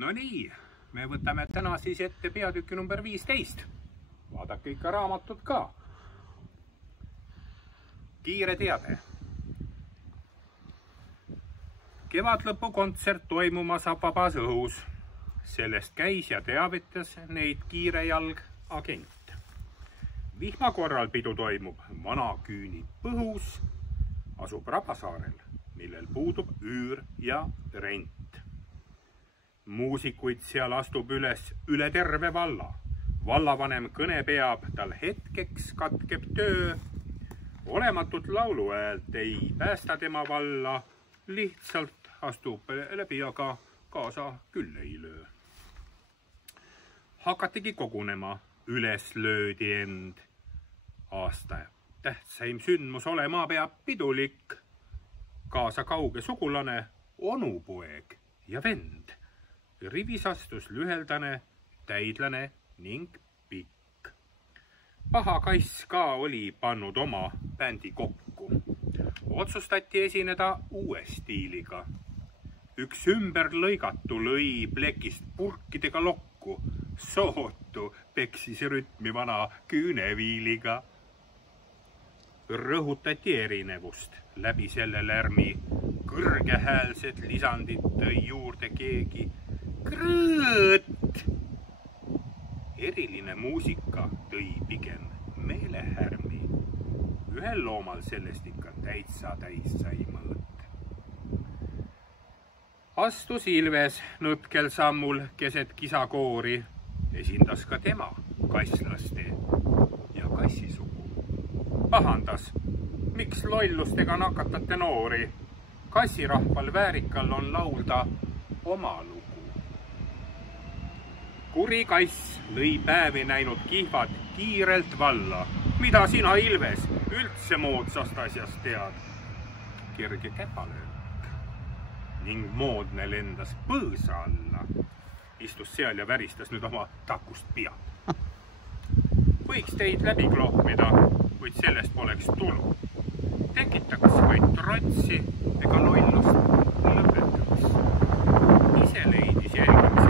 No nii, me võtame täna siis ette peatüki number 15. Vaadake ikka raamatut ka. Kiire teade. Kevadlõpukontsert toimumas saab vabas õhus. Sellest käis ja teavitas neid kiirejalg agent. Vihma korral pidu toimub Vanaküüni Põhus, asub Rabasaarel, millel puudub üür ja rent. Muusikuid seal astub üle terve valla. Vallavanem kõne peab, tal hetkeks katkeb töö. Olematut lauluhäält ei päästa tema valla, lihtsalt astub läbi, aga kaasa küll ei löö. Hakatigi kogunema, üles löödi end. Aasta tähtsaim sündmus olema peab pidulik. Kaasa kauge sugulane, onupoeg ja vend. Rivis astus lüheldane, täidlane ning pikk. Paha kass ka oli pannud oma bändi kokku. Otsustati esineda uue stiiliga. Üks ümber lõigatu lõi plekist purkidega lokku. Sootu peksis rütmi vana küüneviiliga. Rõhutati erinevust läbi selle lärmi. Kõrgehäälsed lisandid tõi juurde keegi. Krõõt! Eriline muusika tõi pigem meelehärmi. Ühel loomal sellest ikka täitsa täis sai mõõt. Astus Ilves nõtkel sammul keset kisakoori. Esindas ka tema kasslaste ja kassisugu. Pahandas, miks lollustega nakatate noori? Kassirahval väärikal on laulda oma lugu. Kuri kass lõi päevi näinud kihvad kiirelt valla. Mida sina, Ilves, üldse moodsast asjast tead? Kerge käpalöök ning moodne lendas põõsa alla. Istus seal ja väristas nüüd oma takust pead. Võiks teid läbi klohmida, kuid sellest poleks tulu. Tekita kas vaid trotsi ega lollust lõpetaks. Ise leidis jälgimise